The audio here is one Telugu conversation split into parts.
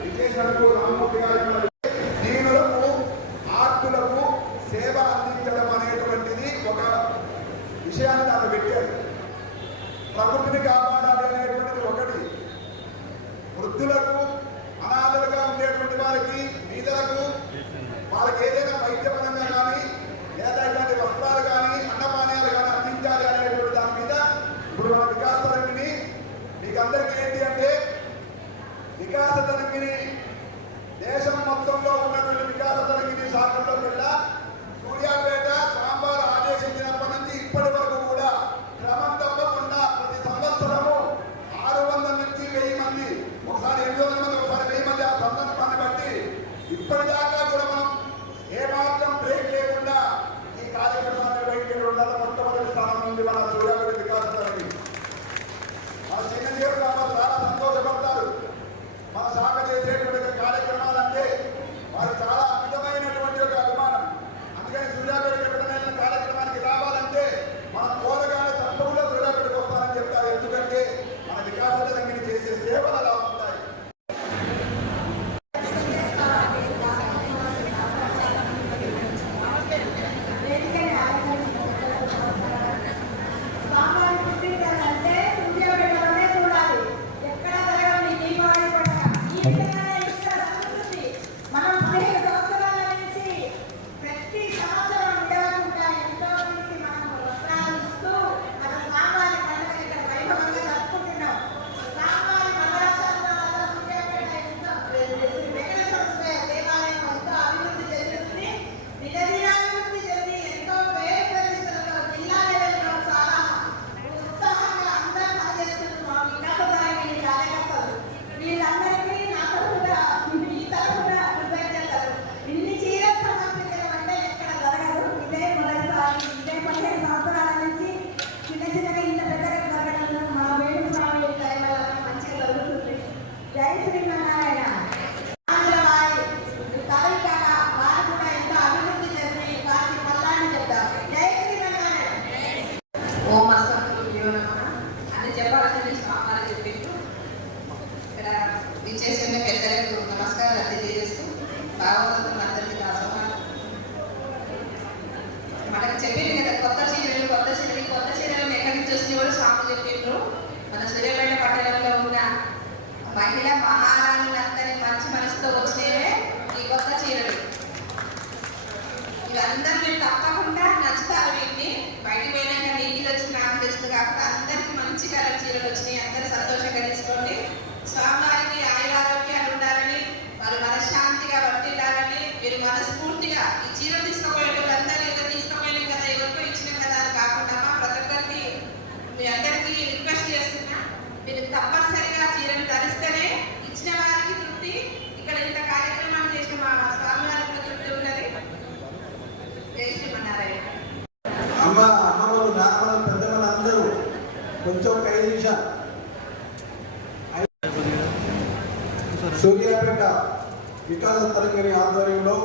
విదేశాలకు రామ్మూర్తి గారికి మీ అందరికీ రిక్వెస్ట్ చేస్తున్నా. మీరు తప్పనిసరిగా చీరను ధరిస్తేనే ఇచ్చిన వారికి తృప్తి. ఇక్కడ ఇంత కార్యక్రమం చేసిన మా స్వామి తృప్తి ఉన్నది. కొంచెం ఒక ఐదు నిమిషాలు. సూర్యాపేట వికాస తరగతి ఆధ్వర్యంలో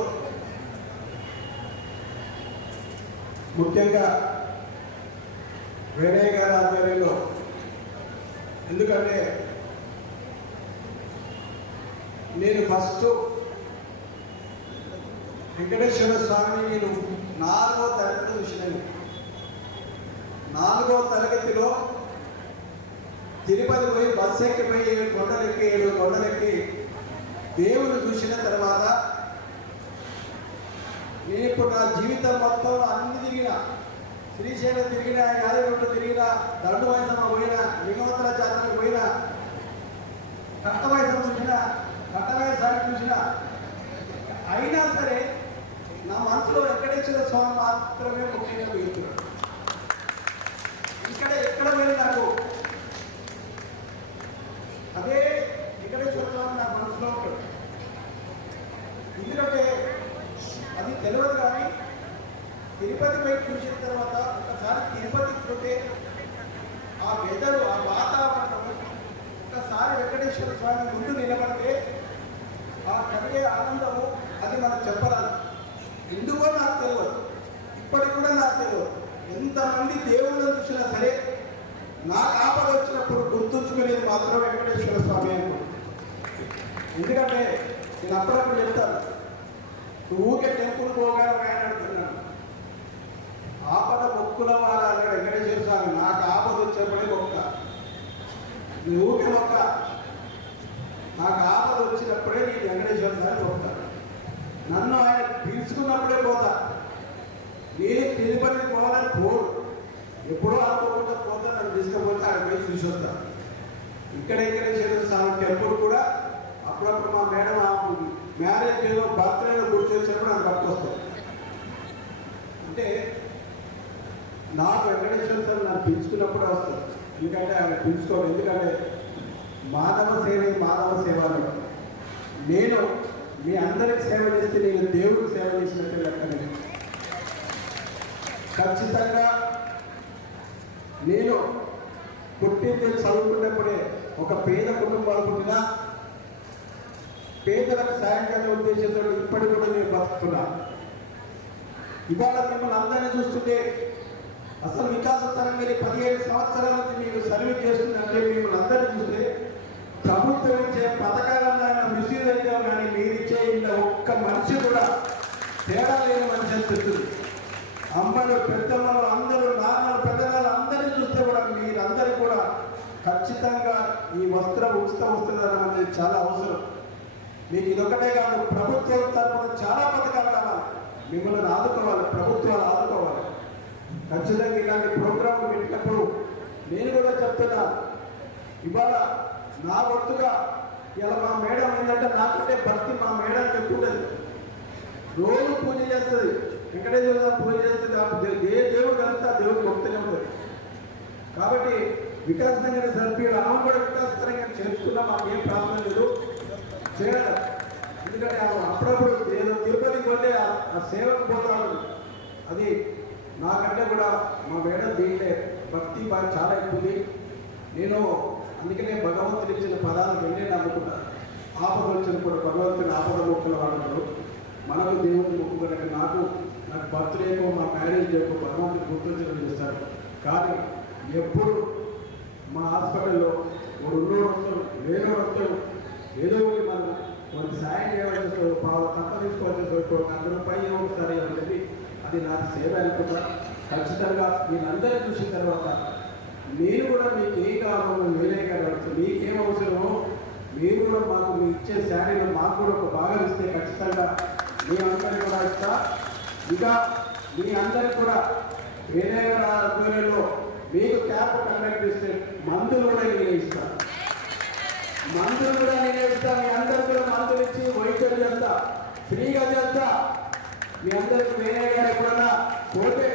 ముఖ్యంగా వేరే గారి ఆధ్వర్యంలో ఎందుకంటే నేను ఫస్ట్ వెంకటేశ్వర స్వామిని నేను నాలుగో తరగతి చూసినాను నాలుగో తరగతిలో తిరుపతి పోయి బస్సు ఎక్కిపోయి ఏడు కొండలెక్కి ఏడు కొండలెక్కి దేవుని చూసిన తర్వాత నేను ఇప్పుడు నా జీవితం మొత్తం అన్ని తిరిగినా శ్రీశైలం తిరిగినా యాదగిరిగుట్ట తిరిగిన దండు వయసమ్మ పోయినా లింగోత్తర జాతరకు పోయిన కట్ట వయసం చూసిన కట్ట చూసిన అయినా సరే నా మనసులో వెంకటేశ్వర స్వామి మాత్రమే ముఖ్యంగా మిగులుతున్నాడు ఇక్కడ ఎక్కడ పోయిన నాకు కలిగే ఆనందము అది మనం చెప్పరాదు. ఎందుకో నాకు తెలియదు ఇప్పటికి కూడా నాకు తెలియదు ఎంతమంది దేవుళ్ళని చూసినా సరే నా ఆపద వచ్చినప్పుడు గుర్తుంచుకునేది మాత్రం వెంకటేశ్వర స్వామి అనుకో ఎందుకంటే నేను అప్పుడప్పుడు చెప్తాను. ఊకే టెంపుల్ పోగానే ఆయన అంటున్నాను ఆపద మొక్కుల వాళ్ళ వెంకటేశ్వర స్వామి. నాకు ఆపద వచ్చినప్పుడే మొక్క ఊకే మొక్క. నాకు వెంకటేశ్వర సార్ పోతారు నన్ను ఆయన పిలుచుకున్నప్పుడే పోతా. నేను తిరుపతికి పోవాలని పోడు ఎప్పుడో అనుకోకుండా పోతా నన్ను తీసుకుపోతే అక్కడ పోయి చూసి వస్తాను ఇక్కడ వెంకటేశ్వర స్వామి టెంపుల్ కూడా అప్పుడప్పుడు మా మేడం ఆ మ్యారేజ్ డేలో బర్త్డేలో గుర్తు వచ్చినప్పుడు నాకు పట్టుకొస్తాను అంటే నాకు వెంకటేశ్వర సార్ నన్ను పిలుచుకున్నప్పుడే వస్తాను ఎందుకంటే ఆయన పిలుచుకోవాలి ఎందుకంటే మానవ సేవ మానవ సేవ అని నేను మీ అందరికి సేవ చేస్తే నేను దేవుడికి సేవ చేసినట్టే లెక్క ఖచ్చితంగా నేను పుట్టింది చదువుకున్నప్పుడే ఒక పేద కుటుంబాలు పుట్టినా పేదలకు సాయం చేసే ఉద్దేశంతో ఇప్పటి కూడా నేను బతుకుతున్నా. ఇవాళ మిమ్మల్ని అందరినీ చూస్తుంటే అసలు వికాస తరంగిణి పదిహేడు సంవత్సరాల నుంచి మీరు సర్వీస్ చేస్తుందంటే మిమ్మల్ని అందరినీ చూస్తే ప్రభుత్వం ఇచ్చే పథకాలను ఆయన మిస్యూజ్ అయితే కానీ మీరు ఇచ్చే ఇంత ఒక్క మనిషి కూడా తేడా లేని మనిషి అని చెప్తుంది. అమ్మలు పెద్దమ్మలు అందరూ నాన్నలు పెద్దవాళ్ళు అందరినీ చూస్తే కూడా మీరందరూ కూడా ఖచ్చితంగా ఈ వస్త్రం ఉచిత వస్తున్నారు అనేది చాలా అవసరం. మీకు ఇదొకటే కాదు ప్రభుత్వం తరఫున చాలా పథకాలు కావాలి మిమ్మల్ని ఆదుకోవాలి ప్రభుత్వాలు ఆదుకోవాలి. ఖచ్చితంగా ఇలాంటి ప్రోగ్రాం పెట్టినప్పుడు నేను కూడా చెప్తున్నా ఇవాళ నా వంతుగా ఇలా మా మేడం ఏంటంటే నాకంటే భక్తి మా మేడం ఎక్కువ రోజు పూజ చేస్తుంది. వెంకటేశ్వర పూజ చేస్తుంది కాబట్టి ఏ దేవుడు కలిస్తే ఆ దేవుడు భక్తులే ఉంటుంది కాబట్టి వికాస్ నగర్ సర్పీలు ఆమె కూడా వికాస్ తరంగా చేర్చుకున్నా మాకు ఏం ప్రాబ్లం లేదు. చేయాలి. ఎందుకంటే ఆమె అప్పుడప్పుడు ఏదో తిరుపతికి పోతే ఆ- సేవకు పోతాడు అది నాకంటే కూడా మా మేడం దీంట్లో భక్తి బాగా చాలా ఎక్కువ నేను అందుకనే భగవంతుడు ఇచ్చిన పదాలు వెళ్ళే నమ్ముకుంటారు ఆపద వచ్చినప్పుడు భగవంతుని ఆపద మొక్కలు వాడుతాడు మనకు దేవుడిని మొక్కుకున్నాక నాకు నాకు బర్త్ లేకో మా మ్యారేజ్ లేకో భగవంతుని గుర్తించడం చేస్తారు కానీ ఎప్పుడు మా హాస్పిటల్లో ఒక రెండు వేరే వస్తారు ఏదో ఒకటి మనం కొంత సాయం చేయవలసి వస్తుంది పావు తప్ప తీసుకోవాల్సి వస్తుంది వంద అని చెప్పి అది నాకు సేవ అనుకుంటా. ఖచ్చితంగా మీరందరూ చూసిన తర్వాత నేను కూడా మీకు ఏం కావాలో వేరే కాబట్టి మీకేం అవసరమో మీరు కూడా మాకు మీ ఇచ్చే శారీలో మాకు కూడా ఒక భాగం ఇస్తే ఖచ్చితంగా మీ అందరికీ కూడా ఇస్తా. ఇంకా మీ అందరికి కూడా వేరే ఆధ్వర్యంలో మీకు క్యాప్ కండక్ట్ ఇస్తే మందులు కూడా నేనే ఇస్తాను మందులు కూడా నేనే ఇస్తాను మీ అందరికి కూడా మందులు ఇచ్చి వైద్యులు చేస్తా. ఫ్రీగా చేస్తా. మీ అందరికి వేరే గారు కూడా పోతే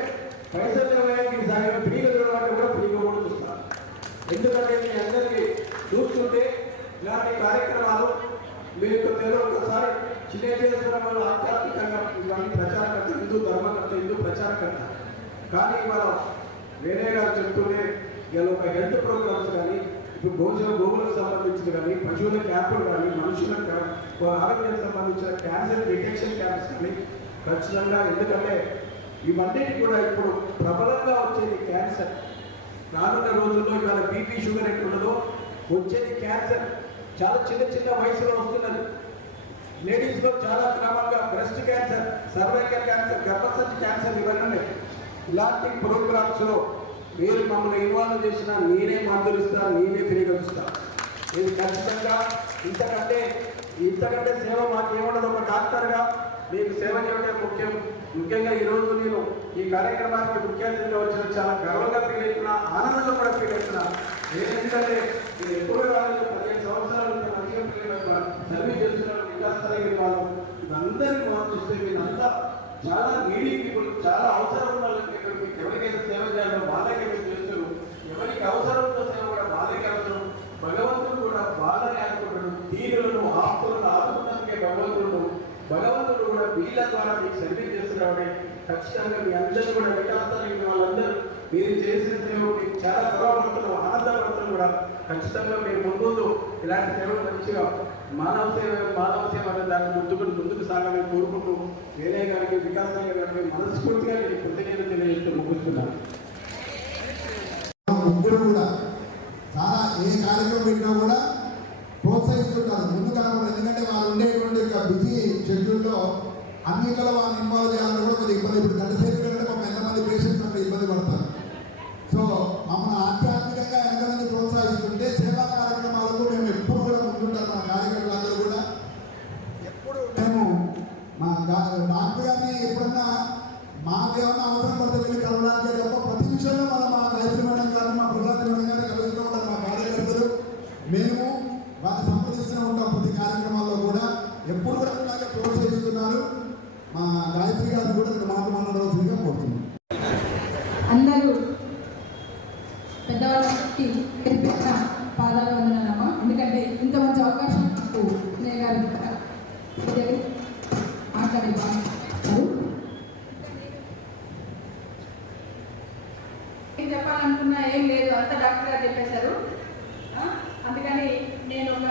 పైసలు వేయడానికి సాయం ఫ్రీగా చూడడానికి కూడా ఫ్రీగా కూడా చూస్తాను ఎందుకంటే మీ అందరికీ చూస్తుంటే ఇలాంటి కార్యక్రమాలు మీకు పేరు ఒకసారి చిన్న ఆధ్యాత్మికంగా ప్రచారకర్త హిందూ ధర్మకర్త హిందూ ప్రచారకర్త కానీ మనం వేరే గారు చెప్తూనే ఇలా ఒక హెల్త్ ప్రోగ్రామ్స్ కానీ ఇప్పుడు భోజన గోవులకు సంబంధించిన కానీ పశువుల క్యాంపులు కానీ మనుషుల ఆరోగ్యం సంబంధించిన క్యాన్సర్ డిటెక్షన్ క్యాంప్స్ కానీ ఖచ్చితంగా ఎందుకంటే ఇవన్నిటి కూడా ఇప్పుడు ప్రబలంగా వచ్చేది క్యాన్సర్. రానున్న రోజుల్లో ఇవాళ బీపీ షుగర్ ఎట్లున్నదో వచ్చేది క్యాన్సర్. చాలా చిన్న చిన్న వయసులో వస్తున్నది. లేడీస్లో చాలా క్రమంగా బ్రెస్ట్ క్యాన్సర్ సర్వైకల్ క్యాన్సర్ గర్భసంచి క్యాన్సర్ ఇవన్నీ ఉన్నాయి. ఇలాంటి ప్రోగ్రామ్స్లో మీరు మమ్మల్ని ఇన్వాల్వ్ చేసినా నేనే మందులు నేనే ఫ్రీగా ఇది ఖచ్చితంగా ఇంతకంటే ఇంతకంటే సేవ మాకు ఒక డాక్టర్గా మీకు సేవ చేయడం ముఖ్యం. ముఖ్యంగా ఈరోజు నేను ఈ కార్యక్రమానికి ముఖ్య అతిథిగా వచ్చిన చాలా గర్వంగా ఫీల్ అవుతున్నా ఆనందంగా కూడా ఫీల్ అవుతున్నా. నేను ఎందుకంటే నేను ఎప్పుడు రాలేదు పదిహేను సంవత్సరాలు ఇంత మంచిగా ఫీల్ అవుతున్నా చేస్తున్న చేస్తున్నాను వికాస్ తరగతి వాళ్ళు ఇదందరికీ మనం మీరంతా చాలా నీడీ పీపుల్ చాలా అవసరం ఉన్న వాళ్ళకి ఇక్కడ మీకు ఎవరికైనా సేవ చేయాలో వాళ్ళకే మీరు చేస్తారు ఎవరికి అవసరం ఉందో సేవ కూడా వాళ్ళకే అవసరం. భగవంతుడు కూడా బాధనే అనుకుంటాడు. తీరులను ఆస్తులను ఆదుకున్నందుకే భగవంతుడు. భగవంతుడు కూడా వీళ్ళ ద్వారా మీకు సర్వీస్ చేస్తున్నాడు ఖచ్చితంగా మీ అందరూ కూడా వికాసానికి వాళ్ళందరూ మీరు చేసిన సేవ మీకు చాలా గొడవపడుతున్నాం ఆనందపడుతున్నాం కూడా ఖచ్చితంగా మీరు ముందు ఇలాంటి సేవలు మంచిగా మానవ సేవ మానవ సేవ అనే దాన్ని ముందుకుని ముందుకు సాగాలని కోరుకుంటూ వేరే గారికి వికాసం గారికి మనస్ఫూర్తిగా నేను కృతజ్ఞత తెలియజేస్తూ ముగిస్తున్నాను ముగ్గురు కూడా చాలా ఏ కార్యక్రమం పెట్టినా కూడా ప్రోత్సహిస్తుంటారు. ముందు కాకుండా ఎందుకంటే వాళ్ళు ఉండేటువంటి యొక్క బిజీ షెడ్యూల్లో అన్నింటిలో వాళ్ళని ఇన్వాల్వ్ చేయాలని కూడా కొద్దిగా ఇబ్బంది ఇప్పుడు గంట సేపు కంటే ఎంతమంది పేషెంట్స్ అక్కడ ఇబ్బంది పడతారు సో మమ్మల్ని ఆధ్యాత్మికంగా ఎంతమంది ప్రోత్సహిస్తుంటే సేవా కార్యక్రమాలకు మేము ఎప్పుడు కూడా ముందుంటాం మన కార్యకర్తలందరూ కూడా ఎప్పుడు మేము మా డా- డాక్టర్ గారిని ఎప్పుడన్నా మాకేమన్నా అవసరం పడితే వెళ్ళి కలవడానికే తప్ప ప్రతి విషయంలో మనం మా గాయత్రి మేడం గారిని మా ప్రసాద్ మేడం గారిని కలుస్తూ ఉంటాం మా కార్యకర్తలు మేము వారిని సంప్రదిస్తూనే ఉంటాం ప్రతి కార్యక్రమాల్లో కూడా ఎప్పుడు కూడా ఇలాగే ప్రోత్సహిస్తున్నారు మా గాయత్రి గారిని కూడా ఇక్కడ మాట మాట్లాడవలసిందిగా కోరుతున్నాం అందరూ పెద్దవాళ్ళకి పెట్టిన పాదాల వందనాలమ్మ ఎందుకంటే ఇంత మంచి అవకాశం నాకు నేను గారు ఇదే మాట్లాడే బాగా ఏం చెప్పాలనుకున్నా ఏం లేదు అంత డాక్టర్ గారు చెప్పేశారు ఆ, అందుకని నేను ఒక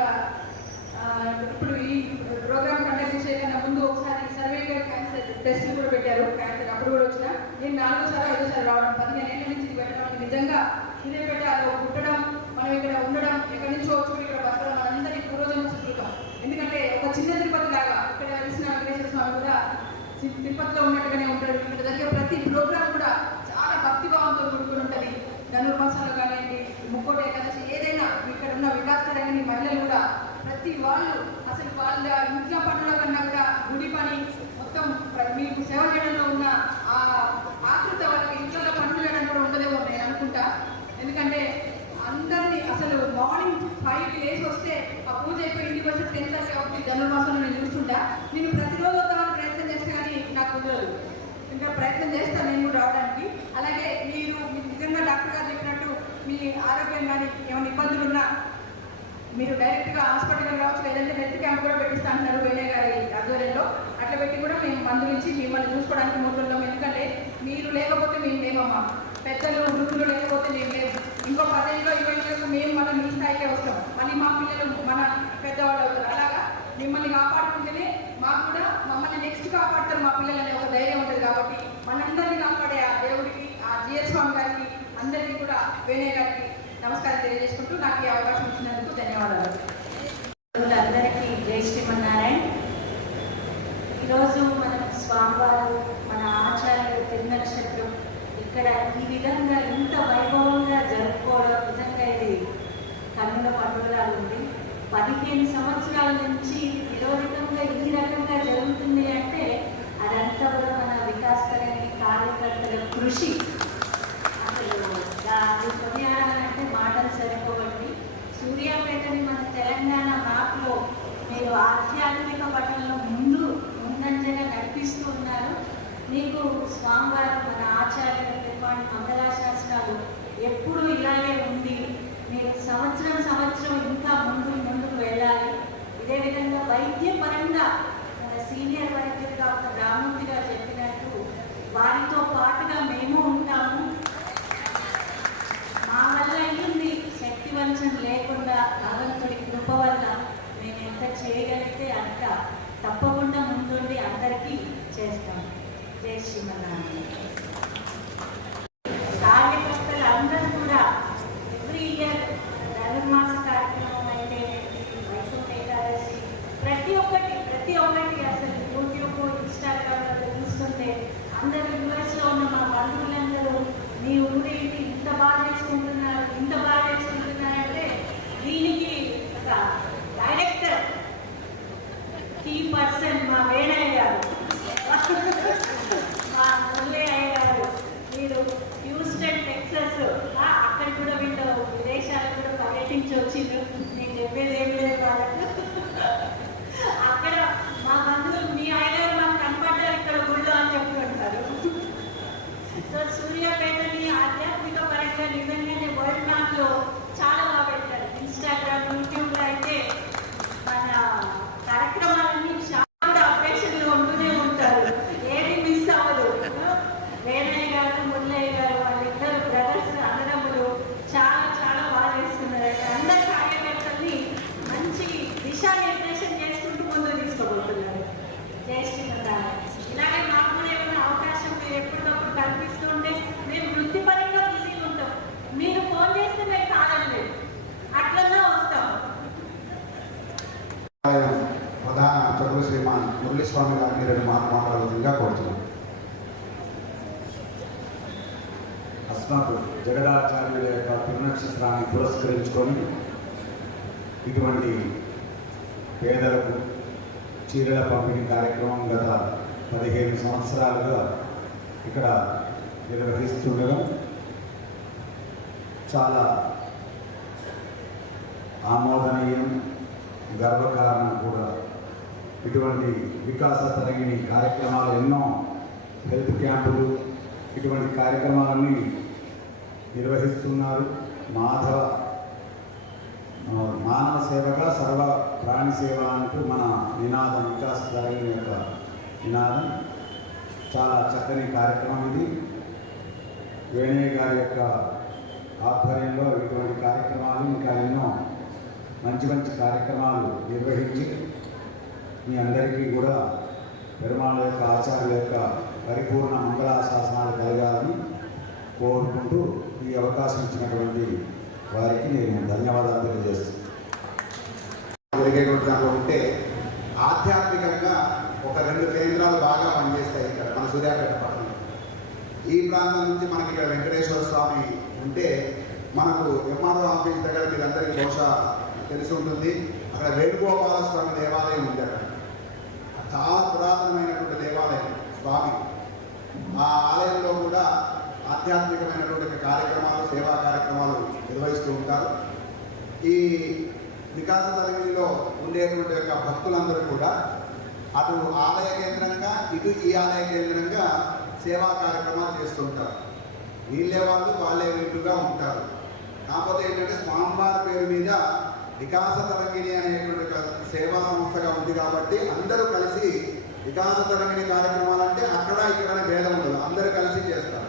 ఆ, ఇప్పుడు ఈ ప్రోగ్రామ్ కండక్ట్ చేసే కన్నా ముందు ఒకసారి సర్వైకల్ క్యాన్సర్ టెస్ట్ కూడా పెట్టారు క్యాన్సర్ అప్పుడు కూడా వచ్చిన నేను నాలుగోసారి ఐదోసారి రావడం. పదిహేను ఏళ్ళ నుంచి పెట్టడం నిజంగా ఇదే పెట్టాలో పుట్టడం మనం ఇక్కడ ఉండడం ఎక్కడి నుంచో వచ్చి ఇక్కడ బతకడం అందరికీ పూర్వజన్మ సుకృతం ఎందుకంటే ఒక చిన్న తిరుపతి లాగా ఇక్కడ తెలిసిన వెంకటేశ్వర స్వామి కూడా తిరుపతిలో ఉన్నట్టుగానే ఉంటాడు. ఇక్కడ దగ్గర ప్రతి ప్రోగ్రామ్ కూడా చాలా భక్తిభావంతో కూడుకుని ఉంటుంది. ధనుర్మాసాలు కానివ్వండి ముక్కోటి ఏకాదశి ఏదైనా ఇక్కడ ఉన్న వికాసకరమైన మహిళలు కూడా ప్రతి వాళ్ళు అసలు వాళ్ళ ఇంట్లో పనుల కన్నా కూడా గుడి పని మొత్తం మీకు సేవ చేయడంలో ఉన్న ఆ ఆతృత వాళ్ళకి ఇంట్లో పనులు చేయడం కూడా ఉండదేమో నేను అనుకుంటా ఎందుకంటే అందరినీ అసలు మార్నింగ్ ఫైవ్కి లేచి వస్తే ఆ పూజ అయిపోయి ఇంటికి వచ్చి టెన్త్ థర్టీ అవుతుంది ధనుర్మాసంలో నేను చూస్తుంటా నేను ప్రతిరోజు వద్దామని ప్రయత్నం చేస్తే కానీ నాకు కుదరదు ఇంకా ప్రయత్నం చేస్తాను నేను కూడా రావడానికి. అలాగే మీరు నిజంగా డాక్టర్ గారు చెప్పినట్టు మీ ఆరోగ్యం కానీ ఏమైనా ఇబ్బందులు ఉన్నా మీరు డైరెక్ట్గా హాస్పిటల్కి రావచ్చు లేదంటే హెల్త్ క్యాంప్ కూడా పెట్టిస్తా అంటున్నారు వేణే గారి ఆధ్వర్యంలో. అట్లా పెట్టి కూడా మేము మందు ఇచ్చి మిమ్మల్ని చూసుకోవడానికి ముందున్నాం ఎందుకంటే మీరు లేకపోతే మేము లేమమ్మా పెద్దలు వృద్ధులు లేకపోతే మేము లేదు ఇంకో పదేళ్ళలో ఇరవై ఏళ్ళకు మేము మనం మీ స్థాయికే వస్తాం. మళ్ళీ మా పిల్లలు మన పెద్దవాళ్ళు అవుతారు. అలాగా మిమ్మల్ని కాపాడుకుంటేనే మాకు కూడా మమ్మల్ని నెక్స్ట్ కాపాడుతారు మా పిల్లలని. ఒక ధైర్యం ఉంటుంది కాబట్టి మనందరినీ కాపాడే ఆ దేవుడికి ఆ జిఎస్ స్వామి గారికి అందరికీ కూడా వేణే గారికి నమస్కారం తెలియజేసుకుంటూ నాకు ఈ అవకాశం ఇచ్చినందుకు ధన్యవాదాలు. అందరికీ జై శ్రీమన్నారాయణ. ఈరోజు మనం స్వామివారు మన ఆచార్యులు తిరునక్షత్రం ఇక్కడ ఈ విధంగా ఇంత వైభవంగా జరుపుకోవడం నిజంగా ఇది కన్నుల పండుగలా ఉంది. పదిహేను సంవత్సరాల నుంచి నిరోధితంగా ఈ రకంగా జరుగుతుంది అంటే నిర్వహిస్తుండడం చాలా ఆమోదనీయం గర్వకారణం కూడా. ఇటువంటి వికాస తరగిని కార్యక్రమాలు ఎన్నో హెల్త్ క్యాంపులు ఇటువంటి కార్యక్రమాలన్నీ నిర్వహిస్తున్నారు. మాధవ మానవ సేవగా సర్వ ప్రాణి సేవ అంటూ మన నినాదం వికాస తరగిని యొక్క నినాదం. చాలా చక్కని కార్యక్రమం ఇది. వేణయ్య గారి యొక్క ఆధ్వర్యంలో ఇటువంటి కార్యక్రమాలు ఇంకా ఎన్నో మంచి మంచి కార్యక్రమాలు నిర్వహించి మీ అందరికీ కూడా పెరుమాళ యొక్క ఆచార్యుల యొక్క పరిపూర్ణ మంగళాశాసనాలు కలగాలని కోరుకుంటూ ఈ అవకాశం ఇచ్చినటువంటి వారికి నేను ధన్యవాదాలు తెలియజేస్తున్నాను. జరిగేటువంటి ఉంటే ఆధ్యాత్మికంగా ఒక రెండు కేంద్రాలు బాగా పనిచేస్తాయి ఇక్కడ మన సూర్యాపేట ఈ ప్రాంతం నుంచి మనకి ఇక్కడ వెంకటేశ్వర స్వామి ఉంటే మనకు ఎంఆర్ఓ ఆఫీస్ దగ్గర మీరందరికీ బహుశా తెలిసి ఉంటుంది. అక్కడ వేణుగోపాల స్వామి దేవాలయం ఉంది అక్కడ. చాలా పురాతనమైనటువంటి దేవాలయం స్వామి. ఆ ఆలయంలో కూడా ఆధ్యాత్మికమైనటువంటి కార్యక్రమాలు సేవా కార్యక్రమాలు నిర్వహిస్తూ ఉంటారు. ఈ వికాస తరగతిలో ఉండేటువంటి యొక్క భక్తులందరూ కూడా అటు ఆలయ కేంద్రంగా ఇటు ఈ ఆలయ కేంద్రంగా సేవా కార్యక్రమాలు చేస్తుంటారు. వీళ్ళే వాళ్ళు వాళ్ళే వీళ్ళుగా ఉంటారు. కాకపోతే ఏంటంటే స్వామివారి పేరు మీద వికాస తరంగిణి అనేటువంటి సేవా సంస్థగా ఉంది కాబట్టి అందరూ కలిసి వికాస తరంగిణి కార్యక్రమాలు అంటే అక్కడ ఇక్కడ భేదం ఉండదు అందరూ కలిసి చేస్తారు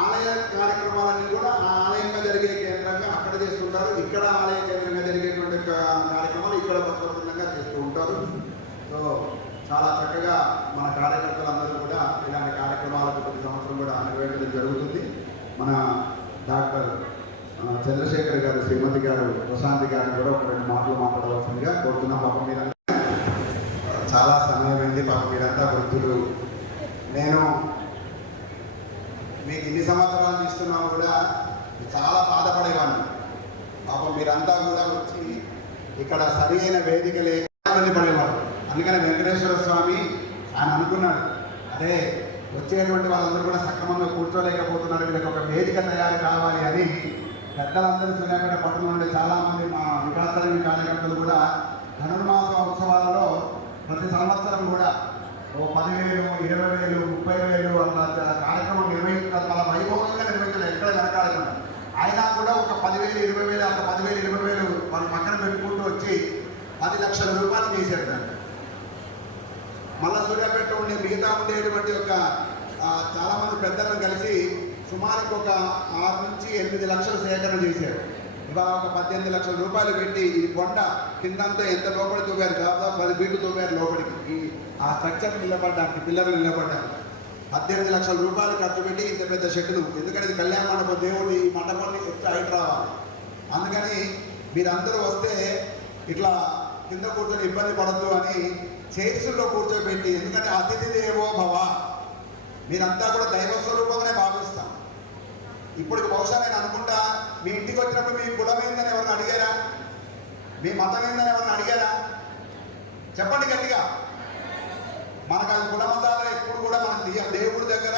ఆలయ కార్యక్రమాలన్నీ కూడా ఆ ఆలయంగా జరిగే కేంద్రంగా అక్కడ చేస్తుంటారు ఇక్కడ ఆలయ కేంద్రంగా జరిగేటువంటి కా- కార్యక్రమాలు ఇక్కడ భక్తులంగా చేస్తూ ఉంటారు సో చాలా చక్కగా మన కార్యకర్తలందరూ కూడా ఇలాంటి కార్యక్రమాలకు ప్రతి సంవత్సరం కూడా నిర్వహించడం జరుగుతుంది మన డాక్టర్ ఆ, చంద్రశేఖర్ గారు శ్రీమతి గారు ప్రశాంతి గారిని కూడా ఒక రెండు మాటలు మాట్లాడవలసిందిగా కోరుతున్నాం. పాపం మీద చాలా సమయం అయింది పాపం మీరంతా వృద్ధులు. నేను మీకు ఇన్ని సంవత్సరాలు ఇస్తున్నా కూడా చాలా బాధపడేవాడిని. పాపం మీరంతా కూడా వచ్చి ఇక్కడ సరి అయిన వేదిక లేక ఇబ్బంది అందుకని వెంకటేశ్వర స్వామి ఆయన అనుకున్నాడు అదే వచ్చేటువంటి వాళ్ళందరూ కూడా సక్రమంగా కూర్చోలేకపోతున్నారు. వీళ్ళకి ఒక వేదిక తయారు కావాలి అని పెద్దలందరూ సూర్యాపేట పట్టణం నుండి చాలామంది మా వికాసమైన కార్యకర్తలు కూడా ధనుర్మాస ఉత్సవాలలో ప్రతి సంవత్సరం కూడా ఓ పదివేలు ఇరవై వేలు ముప్పై వేలు అట్లా కార్యక్రమం నిర్వహించాలి. చాలా వైభవంగా నిర్వహించాలి. ఎక్కడ వెనకాడకుండా అయినా కూడా ఒక పదివేలు ఇరవై వేలు అంత పదివేలు ఇరవై వేలు వాళ్ళు పక్కన పెట్టుకుంటూ వచ్చి పది లక్షల రూపాయలు చేశారు దాన్ని. మళ్ళా సూర్యాపేట ఉండే మిగతా ఉండేటువంటి ఒక చాలామంది పెద్దలను కలిసి సుమారుకు ఒక ఆరు నుంచి ఎనిమిది లక్షలు సేకరణ చేశారు. ఇవాళ ఒక పద్దెనిమిది లక్షల రూపాయలు పెట్టి ఈ కొండ కిందంతా ఎంత లోపలి తవ్వారు? దాదాపు పది ఫీట్లు తవ్వారు లోపలికి. ఈ ఆ స్ట్రక్చర్ నిలబడ్డానికి పిల్లలు నిలబడ్డారు పద్దెనిమిది లక్షల రూపాయలు ఖర్చు పెట్టి ఇంత పెద్ద షెడ్లు ఎందుకంటే ఇది కళ్యాణ మండపం దేవుడు ఈ మండపాన్ని ఎక్కువ హైట్ రావాలి. అందుకని మీరందరూ వస్తే ఇట్లా కింద కూర్చొని ఇబ్బంది పడద్దు అని చైర్స్లో కూర్చోబెట్టి ఎందుకంటే అతిథి దేవో భవ. మీరంతా కూడా దైవ స్వరూపంగానే భావిస్తారు. ఇప్పుడు బహుశా నేను అనుకుంటా మీ ఇంటికి వచ్చినప్పుడు మీ కులం ఏందని ఎవరిని అడిగారా? మీ మతం ఏందని ఎవరిని అడిగారా? చెప్పండి గట్టిగా. మనకు అది కులమతాలు ఎప్పుడు కూడా మన దేవుడి దగ్గర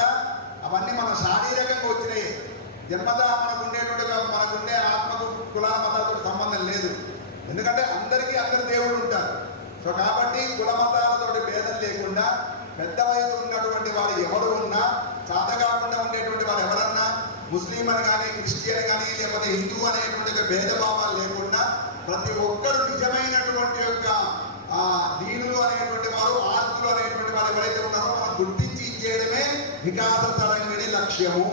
అవన్నీ మన శారీరకంగా వచ్చినాయి. జన్మత మనకు ఉండేటువంటి మనకు ఉండే ఆత్మకు కుల మతాలతో సంబంధం లేదు. ఎందుకంటే అందరికీ అందరు దేవుడు ఉంటారు. సో కాబట్టి కుల మతాలతో భేదం లేకుండా పెద్ద వయసు ఉన్నటువంటి వారు ఎవరు ఉన్నా చాత కాకుండా ఉండేటువంటి వారు ఎవరన్నా ముస్లిం అని కానీ క్రిస్టియన్ కానీ లేకపోతే హిందూ అనేటువంటి భేదభావాలు లేకుండా ప్రతి ఒక్కరు నిజమైనటువంటి యొక్క ఆ దీనులు అనేటువంటి వారు ఆర్తులు అనేటువంటి వారు ఎవరైతే ఉన్నారో మనం గుర్తించి ఇచ్చేయడమే వికాస తరంగిణి లక్ష్యము.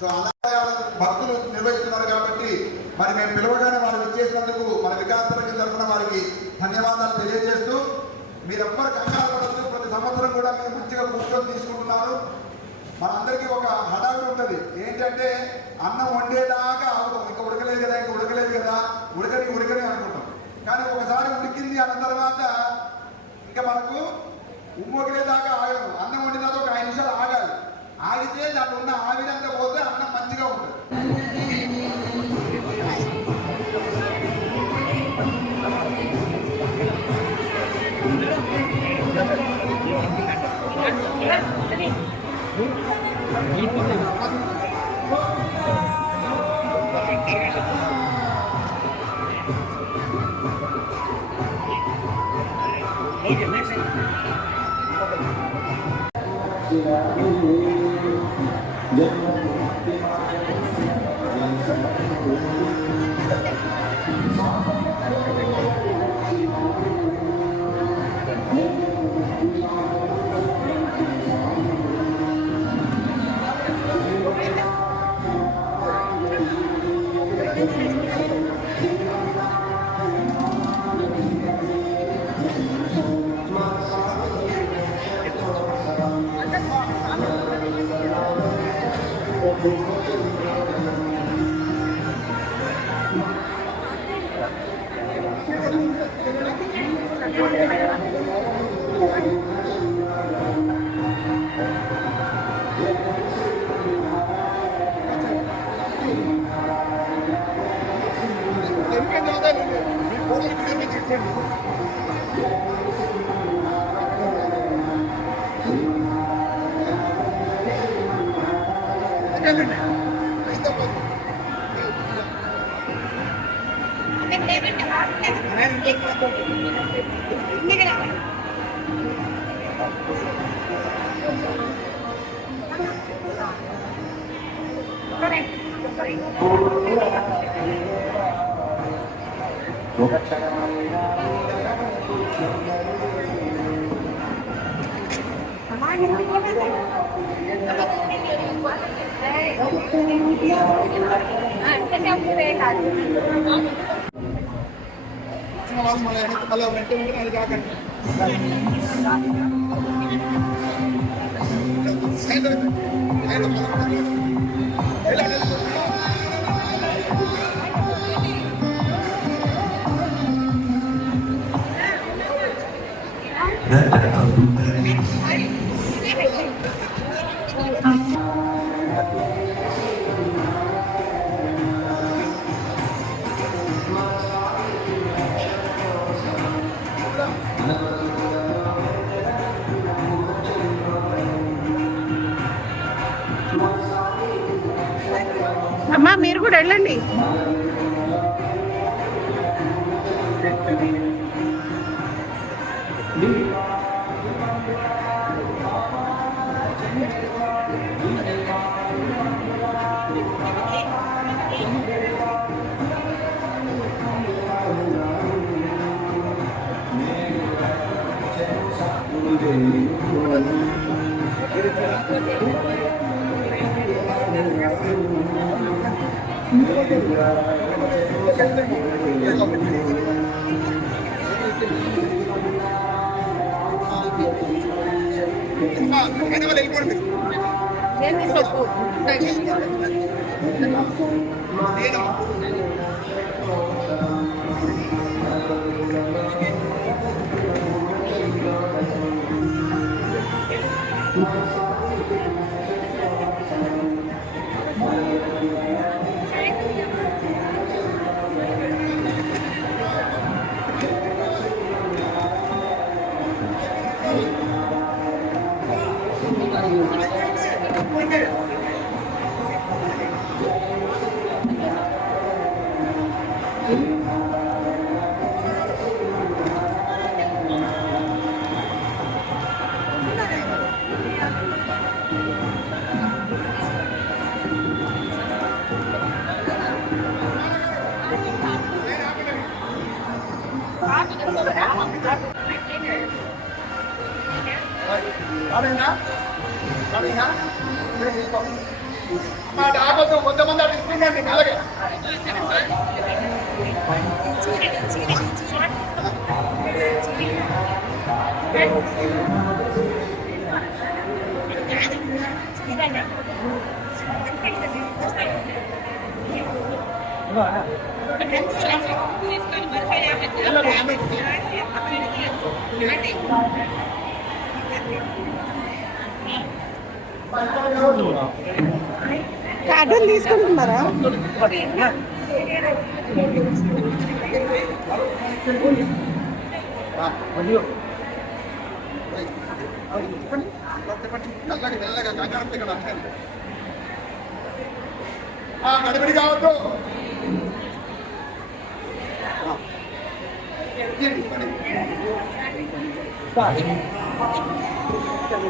సో ఆలయాలను భక్తులు నిర్వహిస్తున్నారు కాబట్టి మరి మేము పిలవగానే వారు వచ్చేసినందుకు మన వికాస తరంగిణి తరఫున వారికి ధన్యవాదాలు తెలియజేస్తూ మీరెవ్వరు కంగారు పడద్దు ప్రతి సంవత్సరం కూడా మీరు మంచిగా కూర్చొని తీసుకుంటున్నారు. మనందరికీ ఒక హడావిడి ఉంటుంది. ఏంటంటే అన్నం వండేదాకా అవుతాం ఇంకా ఉడకలేదు కదా ఇంకా ఉడకలేదు కదా ఉడకని ఉడకని అనుకుంటాం. కానీ ఒకసారి ఉడికింది అన్న తర్వాత ఇంకా మనకు ఉమ్మొగిలేదాకా ఆగదు. అన్నం వండిన తర్వాత ఒక ఐదు నిమిషాలు ఆగాలి. ఆగితే దాంట్లో ఉన్న ఆవిరంతా పోతే అన్నం మంచిగా ఉంటుంది. Jangan అమ్మా మీరు కూడా వెళ్ళండి. Then this is కార్డులు తీసుకుంటున్నారా Thank you.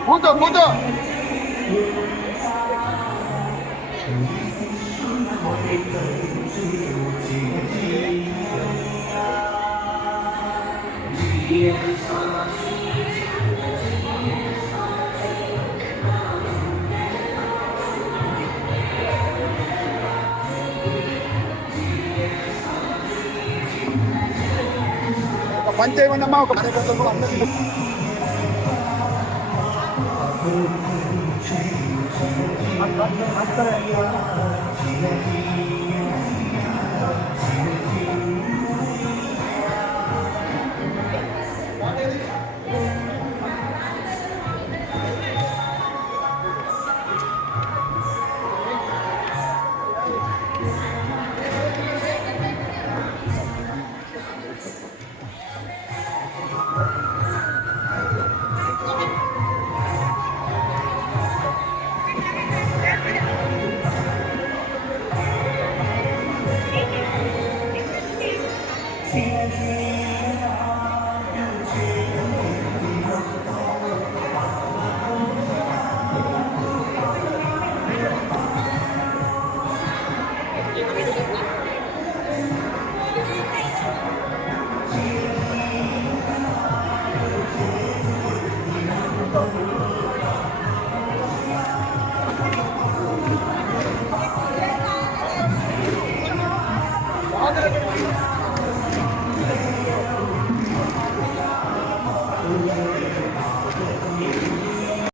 కూర్చో కూర్చో ఒక పని చేయమని అమ్మా ఒక కార్యకర్తలు అందరికీ ఆ